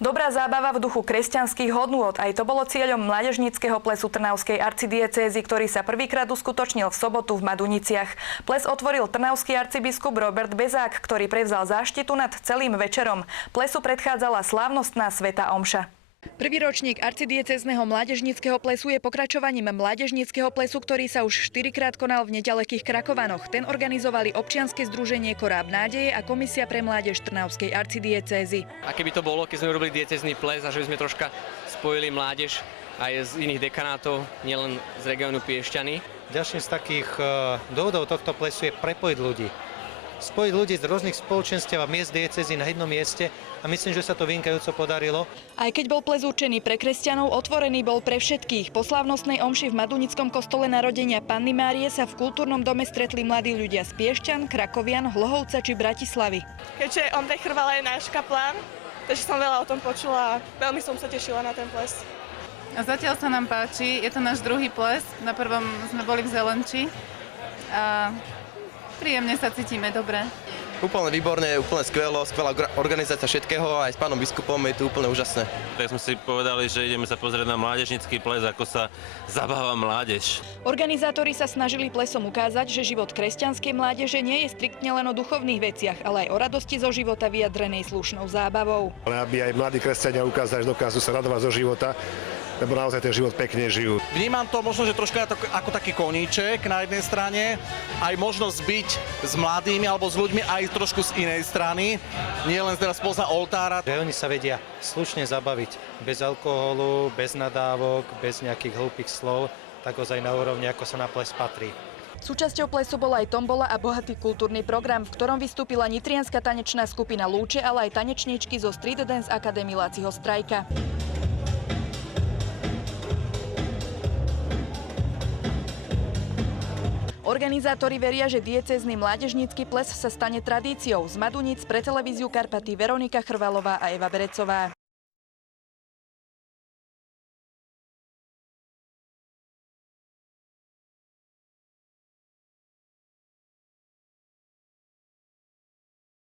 Dobrá zábava v duchu kresťanských hodnôt. Aj to bolo cieľom mládežníckeho plesu Trnavskej arcidiecézy, ktorý sa prvýkrát uskutočnil v sobotu v Maduniciach. Ples otvoril trnavský arcibiskup Robert Bezák, ktorý prevzal záštitu nad celým večerom. Plesu predchádzala slávnostná svätá omša. Prvý ročník arcidiecézneho mládežníckeho plesu je pokračovaním mládežníckeho plesu, ktorý sa už 4-krát konal v nedalekých Krakovanoch. Ten organizovali občianske združenie Koráb nádeje a Komisia pre mládež Trnavskej arcidiecézy. A keby to bolo, keď sme urobili diecézny ples a že by sme troška spojili mládež aj z iných dekanátov, nielen z regiónu Piešťany. Ďalším z takých dôvodov tohto plesu je prepojiť ľudí. Spojiť ľudí z rôznych spoločenstiev a miest diecézy na jednom mieste a myslím, že sa to vynikajúco podarilo. Aj keď bol ples určený pre kresťanov, otvorený bol pre všetkých. Po slávnostnej omši v Madunickom kostole Narodenia Panny Márie sa v kultúrnom dome stretli mladí ľudia z Piešťan, Krakovian, Hlohovca či Bratislavy. Keďže Ondrej Chrvala je náš kaplán, takže som veľa o tom počula a veľmi som sa tešila na ten ples. A zatiaľ sa nám páči, je to náš druhý ples, na prvom sme boli v Zelenči a príjemne sa cítime, dobre. Úplne výborne, úplne skvelá organizácia všetkého, aj s pánom biskupom je to úplne úžasné. Tak sme si povedali, že ideme sa pozrieť na mládežnícky ples, ako sa zabáva mládež. Organizátori sa snažili plesom ukázať, že život kresťanskej mládeže nie je striktne len o duchovných veciach, ale aj o radosti zo života vyjadrenej slušnou zábavou. Ale aby aj mladí kresťania ukázali, že dokážu sa radovať zo života, lebo naozaj ten život pekne žijú. Vnímam to možno, že troška ako taký koníček na jednej strane, aj možnosť byť s mladými alebo s ľuďmi aj trošku z inej strany, nie len teraz spoza oltára. Že oni sa vedia slušne zabaviť, bez alkoholu, bez nadávok, bez nejakých hlúpych slov, tak ozaj na úrovni, ako sa na ples patrí. Súčasťou plesu bola aj tombola a bohatý kultúrny program, v ktorom vystúpila nitrianska tanečná skupina Lúče, ale aj tanečníčky zo Street Dance Academy Laciho Strajka. Organizátori veria, že diecézny mládežnícky ples sa stane tradíciou. Z Madunic pre televíziu Karpaty Veronika Chrvalová a Eva Berecová.